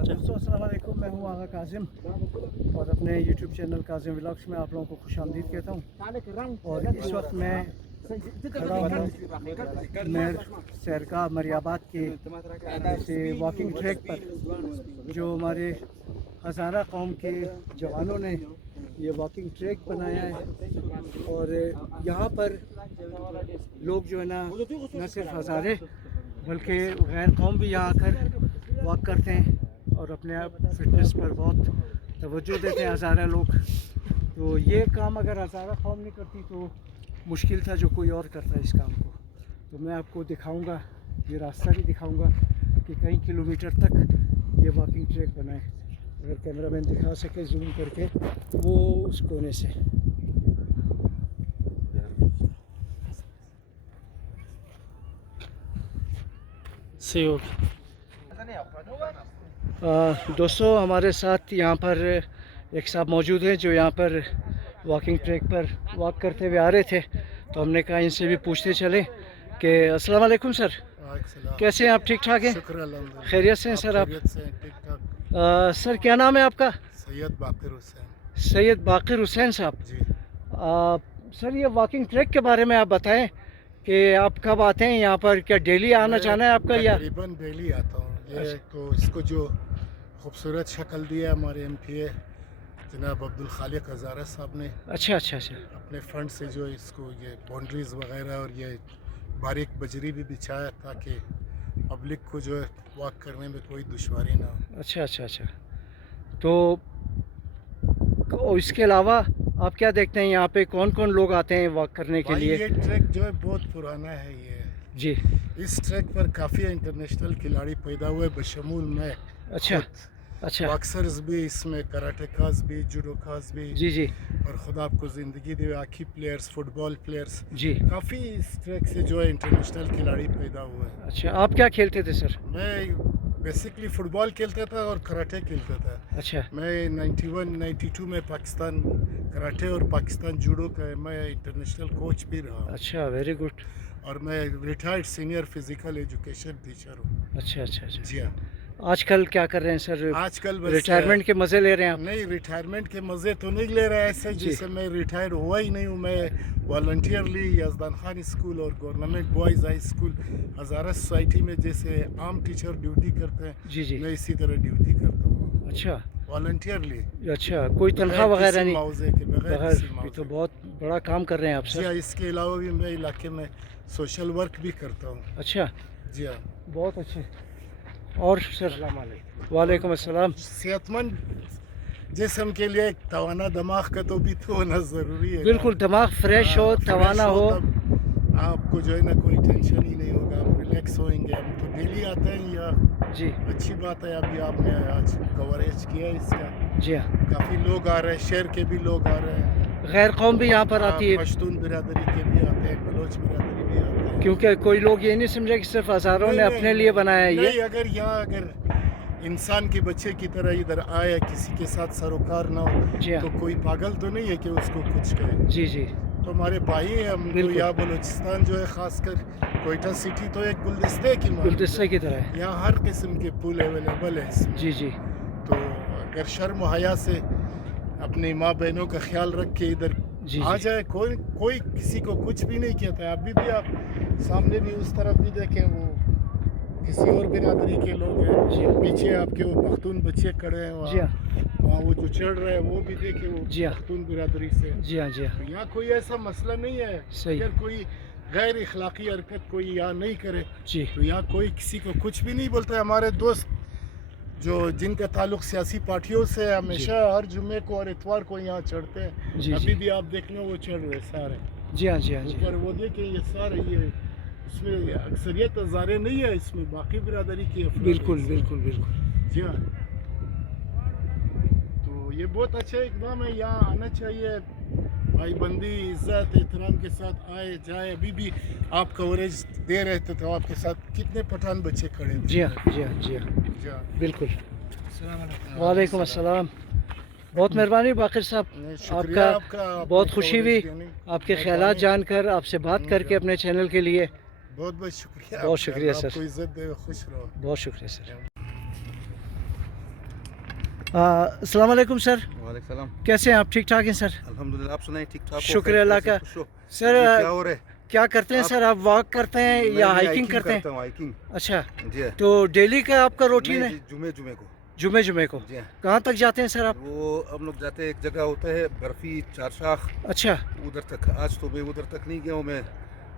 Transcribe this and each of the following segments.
दोस्तों अस्सलाम वालेकुम, मैं हूँ आगा काजिम और अपने YouTube चैनल काजिम व्लॉग्स में आप लोगों को खुशामदीद कहता हूँ। और इस वक्त मैं खड़ा हूँ मेर सैरका मरियाबाद के से वॉकिंग ट्रैक पर, जो हमारे हज़ारा कौम के जवानों ने ये वॉकिंग ट्रैक बनाया है। और यहाँ पर लोग जो है ना, न सिर्फ हज़ारे बल्कि गैर कौम भी यहाँ आकर वॉक करते हैं और अपने आप फिटनेस पर बहुत तवज्जो देते हैं हज़ारा लोग। तो ये काम अगर हज़ारा कौम नहीं करती तो मुश्किल था जो कोई और करता है इस काम को। तो मैं आपको दिखाऊंगा, ये रास्ता भी दिखाऊंगा कि कई किलोमीटर तक ये वॉकिंग ट्रैक बना है। अगर कैमरामैन दिखा सके जूम करके वो उस कोने से। दोस्तों हमारे साथ यहाँ पर एक साहब मौजूद हैं जो यहाँ पर वॉकिंग ट्रैक पर वॉक करते हुए आ रहे थे। तो हमने कहा इनसे भी पूछते चले कि अस्सलाम वालेकुम सर, कैसे हैं आप? ठीक ठाक हैं? खैरियत से हैं सर आप? सर क्या नाम है आपका? सैयद बाकिर हुसैन। सैयद बाकिर हुसैन साहब जी। सर ये वॉकिंग ट्रैक के बारे में आप बताएं कि आप कब आते हैं यहाँ पर? क्या डेली आना चाहना है आपका? या तकरीबन डेली आता हूँ। ये तो इसको जो खूबसूरत शक्ल दी है हमारे MPA जनाब अब्दुल खालिक हज़ारा साहब ने अच्छा अच्छा अच्छा अपने फंड से जो इसको ये बाउंड्रीज़ वगैरह और ये बारीक बजरी भी बिछाया ताकि पब्लिक को जो है वॉक करने में कोई दुश्वारी ना हो। अच्छा अच्छा अच्छा। तो इसके अलावा आप क्या देखते हैं यहाँ पे कौन कौन लोग आते हैं वॉक करने के लिए? ये ट्रैक जो है बहुत पुराना है ये जी। इस ट्रैक पर काफ़ी इंटरनेशनल खिलाड़ी पैदा हुए बशमूल में। अच्छा अच्छा। बॉक्सर्स भी इसमें, कराटेकाज भी, जुडोकाज भी। जी जी। और खुदा आपको ज़िंदगी दे, हॉकी प्लेयर्स, फुटबॉल प्लेयर्स जी। काफ़ी इस ट्रैक से जो है इंटरनेशनल खिलाड़ी पैदा हुए हैं। अच्छा, आप क्या खेलते थे सर? मैं बेसिकली फ़ुटबॉल खेलता था और कराटे खेलता था। अच्छा। मैं 91-92 में पाकिस्तान कराटे और पाकिस्तान जूडो का मैं इंटरनेशनल कोच भी रहा। अच्छा, वेरी गुड। और मैं retired senior physical education teacher हूँ। अच्छा अच्छा अच्छा। जी हाँ। आजकल क्या कर रहे हैं सर? आजकल बस रिटायरमेंट के मज़े ले रहे हैं आप? नहीं, रिटायरमेंट के मज़े तो नहीं ले रहा है ऐसे, जैसे मैं रिटायर हुआ ही नहीं हूँ। मैं वॉलंटियरली यज़दान खान स्कूल और गवर्नमेंट बॉयज़ हाई स्कूल हज़ारा सोसाइटी में जैसे आम टीचर ड्यूटी करते हैं, जी जी, मैं इसी तरह ड्यूटी करता हूँ। अच्छा, वॉलंटियरली। अच्छा, कोई तनख्वाह वगैरह नहीं? मुआवजे के बगैर। ये तो बहुत बड़ा काम कर रहे हैं आप जी हाँ, सर। इसके अलावा भी मैं इलाके में सोशल वर्क भी करता हूँ। अच्छा, जी हाँ, बहुत अच्छे। और सर? वालेकुम अस्सलाम। सेहतमंद जिस्म के लिए एक तवाना दिमाग का तो भी तो होना ज़रूरी है। बिल्कुल, दिमाग फ्रेश हो, तवाना हो, तब आपको जो है ना कोई टेंशन ही नहीं होगा, आप रिलैक्स होएंगे। हम तो डेली आते हैं यहाँ। जी। अच्छी बात है, अभी आपने आज कवरेज किया है इसका। जी हाँ, काफ़ी लोग आ रहे हैं, शहर के भी लोग आ रहे हैं, गैर कौम भी यहाँ पर आती है, पश्तून बिरादरी के भी आते हैं, बलोच बिरादरी भी आते हैं। क्योंकि कोई लोग ये नहीं समझे कि सिर्फ हज़ारों ने अपने लिए बनाया है ये। नहीं, अगर यहाँ अगर इंसान के बच्चे की तरह इधर आए, किसी के साथ सरोकार ना जी हो हाँ। तो कोई पागल तो नहीं है कि उसको कुछ कहे। जी जी, तो हमारे भाई हैं हम। तो यहाँ बलूचिस्तान जो है ख़ासकर कोयटा सिटी तो एक गुलदस्ते की मार गुलदस्ते की तरह है। यहाँ हर किस्म के पुल अवेलेबल है इसमें। जी जी। तो अगर शर्म हया से अपनी माँ बहनों का ख्याल रख के इधर जी आ जी। जाए, कोई किसी को कुछ भी नहीं कहता है। अभी भी आप सामने भी उस तरफ भी देखें, वो किसी और बिरादरी के लोग जी हैं। हाँ। पीछे आपके वो पख्तून बच्चे खड़े हैं जी वहाँ, हाँ। वहाँ वो जो चढ़ रहे हैं वो भी देखे, वो जी हाँ। पख्तून बिरादरी से। जी हाँ। जी हाँ, तो यहाँ कोई ऐसा मसला नहीं है। सही। अगर कोई गैर इखलाकी हरकत कोई यहाँ नहीं करे जी तो यहाँ कोई किसी को कुछ भी नहीं बोलता है। हमारे दोस्त जो जिनका ताल्लुक सियासी पार्टियों से है, हमेशा हर जुम्मे को और इतवार को यहाँ चढ़ते हैं। जी, अभी जी। भी आप देख लो वो चढ़ रहे सारे। जी हाँ। जी हाँ। जी ऊपर वो देखें ये सारे, ये इसमें अक्सरियत हज़ारे नहीं है, इसमें बाकी बिरादरी की अफराद हैं बिल्कुल इसमें। बिल्कुल बिल्कुल। जी हाँ। तो ये बहुत अच्छा इकदाम है, यहाँ आना चाहिए। भाई बंदी, इज़्ज़त, एहतराम के साथ आए जाए। अभी भी आप कवरेज दे रहे थे तो आपके साथ कितने पठान बच्चे खड़े थे। जी हाँ। जी हाँ। जी हाँ, जी हाँ। बिल्कुल। वालेकुम अस्सलाम। बहुत मेहरबानी बाकिर साहब, शुक्रिया आपका आपका। बहुत खुशी हुई आपके ख्यालात जानकर, आपसे बात करके अपने चैनल के लिए। बहुत बहुत शुक्रिया। बहुत शुक्रिया सर। आपको इज़्ज़त दे, खुश रहो। बहुत शुक्रिया सर। अस्सलाम वालेकुम सर, वालेकुम सलाम। कैसे हैं आप? ठीक ठाक हैं सर? अल्हम्दुलिल्लाह, आप सुनाए ठीक ठाक हो? शुक्र है अल्लाह का। खुश हो? सर जी, क्या हो रहा है? क्या करते हैं सर आप? वॉक करते हैं मैं या भी हाइकिंग करते हैं? करता हूँ, हाइकिंग। अच्छा, जी हाँ। तो डेली का आपका रूटीन है? नहीं, जुमे जुमे को। जुमे जुमे को जी हाँ। कहाँ तक जाते हैं सर आप? वो हम लोग जाते हैं, एक जगह होता है बर्फी चारशाख, अच्छा उधर तक। आज तो मैं उधर तक नहीं गया हूँ। मैं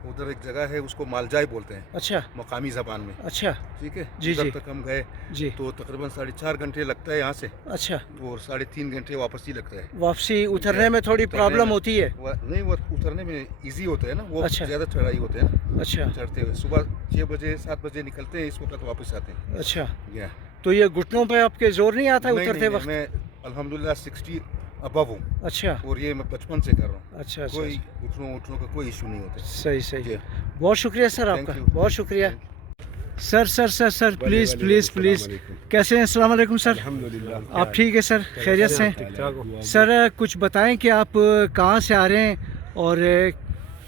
उधर एक जगह है, उसको मालजाई बोलते हैं अच्छा मकामी ज़बान में। अच्छा ठीक है, जी, उधर जी। तक हम गए जी तो तकरीबन 4.5 घंटे लगता है यहाँ से, अच्छा। और 3.5 घंटे वापस ही लगता है। वापसी उतरने में थोड़ी उतरने प्रॉब्लम में- होती है? नहीं, वो उतरने में इजी होता है ना, वो अच्छा। ज़्यादा चढ़ाई होते हैं ना अच्छा चढ़ते हुए। सुबह 6 बजे 7 बजे निकलते हैं, इस वक्त वापस आते हैं। अच्छा, या तो ये घुटनों पे आपके जोर नहीं आता नहीं, उतरते नहीं, वक्त? मैं अल्हम्दुलिल्लाह 60 अबव हूँ, अच्छा और ये मैं बचपन से कर रहा हूँ। अच्छा अच्छा कोई अच्छा। उठनों का कोई इशू नहीं होता। सही सही, जी। बहुत शुक्रिया सर Thank आपका, you. बहुत शुक्रिया। Sir sir sir sir please please please, कैसे हैं? अस्सलाम वालेकुम सर, अल्हम्दुलिल्लाह। आप ठीक है सर? खैरियत से हैं? ठीक ठाक हो? सर कुछ बताएं कि आप कहाँ से आ रहे हैं और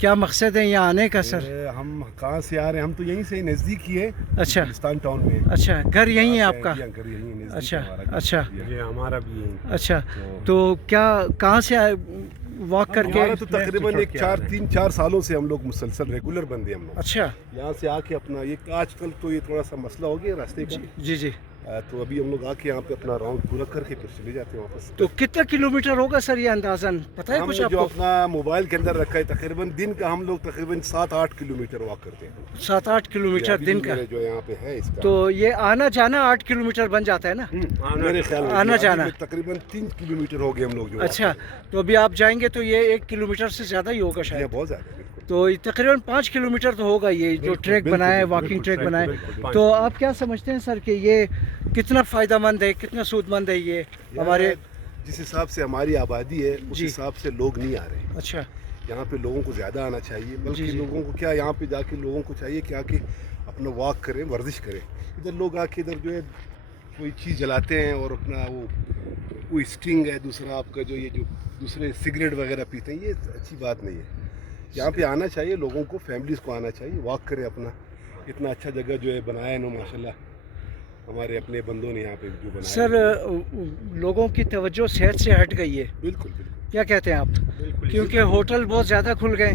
क्या मकसद है यहाँ आने का सर? हम कहाँ से आ रहे हैं? हम तो यहीं से नज़दीक ही है, अच्छा गुलिस्तान टाउन में। अच्छा, घर यहीं है आपका? जी हाँ, घर यहीं है, नज़दीक अच्छा है हमारा घर। अच्छा ये हमारा भी यहीं। अच्छा, तो क्या कहाँ से वॉक करके? हमारा तो तकरीबन 4 सालों से हम लोग मुसलसल रेगुलर बंदे हम लोग। अच्छा यहाँ से आके अपना ये आजकल तो ये थोड़ा सा मसला हो गया रास्ते का, जी जी, तो अभी हम लोग आके यहाँ पे अपना राउंड पूरा करके फिर चले जाते हैं वापस। तो कितना किलोमीटर होगा सर ये अंदाजन पता है कुछ हमने जो आपको? अपना मोबाइल के अंदर रखा है, तकरीबन दिन का हम लोग तकरीबन 7-8 किलोमीटर वॉक करते हैं। 7-8 किलोमीटर अभी दिन भी का? मेरे जो यहाँ पे है इसका, तो ये आना जाना 8 किलोमीटर बन जाता है ना? मेरे ख्याल में आना अभी जाना। में तकरीबन 3 किलोमीटर हो गए हम लोग जो अच्छा, तो अभी आप जाएंगे तो ये 1 किलोमीटर से ज़्यादा ही होगा ये शायद। बहुत ज़्यादा है, बिल्कुल। तो ये तकरीबन 5 किलोमीटर तो होगा ये जो बिल्कुल, ट्रैक बिल्कुल, बनाया है, बिल्कुल, वॉकिंग बिल्कुल, ट्रैक बनाया है। बिल्कुल, तो आप क्या समझते हैं सर कि ये कितना फ़ायदेमंद है, कितना सूदमंद है ये हमारे? जिस हिसाब से हमारी आबादी है उस जी। हिसाब से लोग नहीं आ रहे। अच्छा यहाँ पे लोगों को ज़्यादा आना चाहिए, बल्कि जी, जी। लोगों को क्या, यहाँ पे जाके लोगों को चाहिए कि आके अपना वॉक करें, वर्जिश करें। इधर लोग आके इधर जो है कोई चीज़ जलाते हैं और अपना वो कोई स्टिंग है, दूसरा आपका जो ये जो दूसरे सिगरेट वगैरह पीते हैं, ये अच्छी बात नहीं है। यहाँ पे आना चाहिए लोगों को, फैमिलीज़ को आना चाहिए, वॉक करें अपना। इतना अच्छा जगह जो है बनाया है ना माशाल्लाह, हमारे अपने बंदों ने यहाँ पे जो बनाया सर, है। लोगों की तवज्जो सेहत से हट गई है, बिल्कुल बिल्कुल क्या कहते हैं आप? बिल्कुल। क्योंकि होटल बहुत ज़्यादा खुल गए,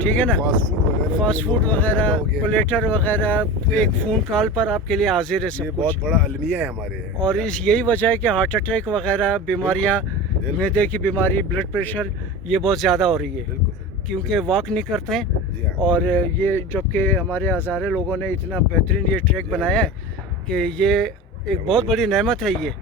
ठीक है ना? फास्ट फूड वगैरह, प्लेटर वगैरह, एक फ़ोन कॉल पर आपके लिए हाजिर है ये सब बहुत कुछ। बड़ा अलमिया है हमारे यहाँ। और इस यही वजह है कि हार्ट अटैक वगैरह बीमारियाँ, बिल्कुल। मैदे की बीमारी, ब्लड प्रेशर, ये बहुत ज़्यादा हो रही है बिल्कुल क्योंकि वॉक नहीं करते हैं। जी हाँ। और ये जबकि हमारे हज़ारे लोगों ने इतना बेहतरीन ये ट्रैक बनाया है कि ये एक बहुत बड़ी नेमत है ये,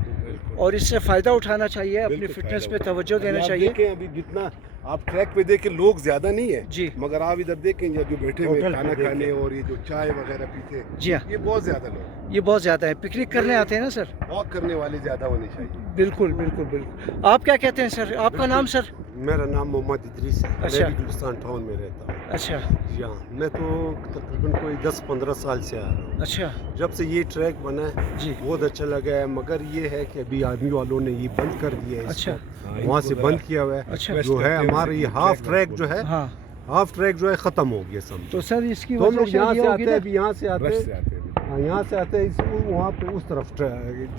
और इससे फ़ायदा उठाना चाहिए, अपनी बिल्कुल फ़िटनेस पे फ़ायदा तवज्जो अभी देना आप चाहिए। देखें, अभी जितना आप ट्रैक पे देखें लोग ज़्यादा नहीं है जी। मगर आप इधर देखें ये जो बैठे हुए खाना खाने और ये जो चाय वगैरह पीते हैं, जी हाँ, ये बहुत ज़्यादा लोग ये बहुत ज़्यादा है, पिकनिक करने आते हैं ना सर? वॉक करने वाले ज़्यादा होने चाहिए। बिल्कुल बिल्कुल बिल्कुल। आप क्या कहते हैं सर? आपका नाम सर? मेरा नाम मोहम्मद इदरीस है। अच्छा। मैं भी गुलिस्तान टाउन में रहता हूँ। अच्छा जी हाँ, मैं तो तकरीबन कोई 10-15 साल से आ रहा हूँ। अच्छा जब से ये ट्रैक बना है जी, बहुत अच्छा लगा है, मगर ये है कि अभी आर्मी वालों ने ये बंद कर दिया है अच्छा इसको। वहाँ से बंद किया हुआ है। अच्छा। जो है हमारा ये हाफ ट्रैक जो है, हाँ, हाफ ट्रैक जो है ख़त्म हो गया समझो। तो सर इसकी तो हम वजह लोग यहाँ शायद ये से होगी आते हैं, ना? अभी यहाँ से आते रश हैं, से आते हैं। हाँ, यहाँ से आते हैं वहाँ पे उस तरफ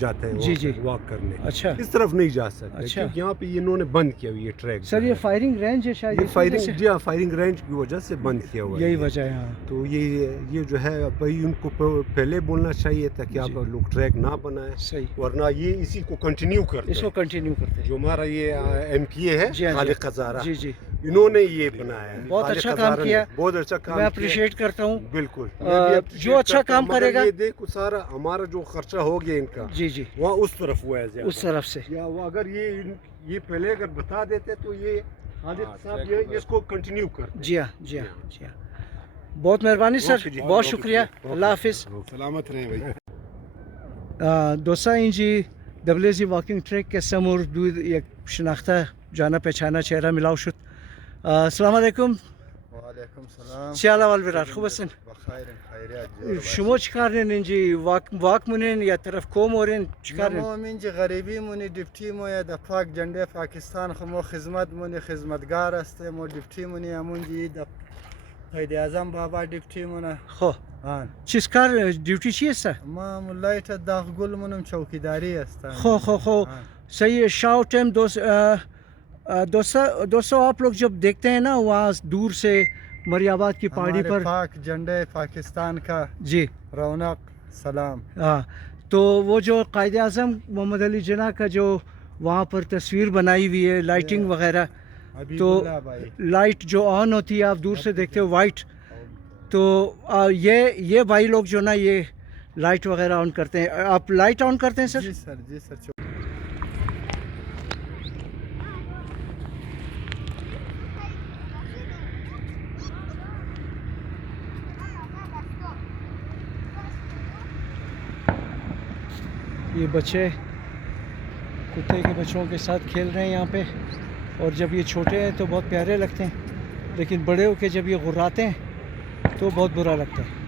जाते हैं, जी, जी। वॉक करने। अच्छा इस तरफ नहीं जा सकते अच्छा। क्योंकि यहाँ पे इन्होंने बंद किया हुआ ये ट्रैक। सर, ये फायरिंग रेंज है शायद, ये इस वजह फायरिंग, से? जी हाँ, फायरिंग रेंज की वजह से बंद किया हुआ है यही ये। वजह है, हाँ। तो ये जो है भाई उनको पहले बोलना चाहिए ताकि आप जी। लोग ट्रैक ना बनाएं, सही, वरना ये इसी को कंटिन्यू करते इसको हैं। कंटिन्यू करते हैं। जो हमारा ये MPA है जी हाँ, जी। खालिक हज़ारा, जी जी, इन्होंने ये बनाया है। बहुत खालिक अच्छा काम हज़ारा ने किया। बहुत अच्छा काम मैं किया। अप्रिशिएट करता हूँ। बिल्कुल, अ, मैं भी appreciate जो अच्छा करता हूँ, काम मगर करेगा- ये देखो सारा हमारा जो खर्चा हो गया इनका जी जी, वहाँ उस तरफ हुआ है ज़्यादा। उस तरफ से। या वो अगर ये पहले अगर बता देते तो ये खालिक साहब ये इसको कंटिन्यू करते। जी हाँ जी हाँ जी हाँ, बहुत मेहरबानी सर, ओके जी, बहुत ओके शुक्रिया, जी, अल्लाह हाफिज़। सलामत रहें भाई। दोसा इंजी WZ वॉकिंग ट्रैक के समूर दूध एक शनाख्ता जाना पहचाना चेहरा मिलाव शुद। अस्सलाम वालेकुम। वालेकुम सलाम। सियाला वाल बिरार खूब हसन बखैर खैरियत शुमो चिकारन इंजी वाक मुनिन या तरफ कोम औरन चिकारन नमो मिन जी गरीबी मुनि डिप्टी मो या द पाक झंडे पाकिस्तान खमो खिदमत मुनि खिदमतगार हस्ते मो डिप्टी मुनि Amun ji the Quaid Azam بابا ډیپټي مونه خو آن چیز کار ڈیوٹی چی است ما ملایت داغگل منم چوکیداری است خو صحیح ہے. شاو ٹائم دوستو آپ لوگ جب دیکھتے ہیں نا وہاں دور سے مری آباد کی پہاڑی پر پاک جھنڈے پاکستان کا جی رونق سلام. ہاں تو وہ جو قائد اعظم محمد علی جناح کا جو وہاں پر تصویر بنائی ہوئی ہے لائٹنگ وغیرہ حبیب تو اللہ بھائی لائٹ جو آن ہوتی ہے آپ دور سے دیکھتے ہو وائٹ تو یہ بھائی لوگ جو نا یہ لائٹ وغیرہ آن کرتے ہیں. آپ لائٹ آن کرتے ہیں سر؟ جی سر جی سر. یہ بچے کتے کے بچوں کے ساتھ کھیل رہے ہیں یہاں پہ اور جب یہ چھوٹے ہیں تو بہت پیارے لگتے ہیں لیکن بڑے ہو کے جب یہ غراتے ہیں تو بہت برا لگتا ہے.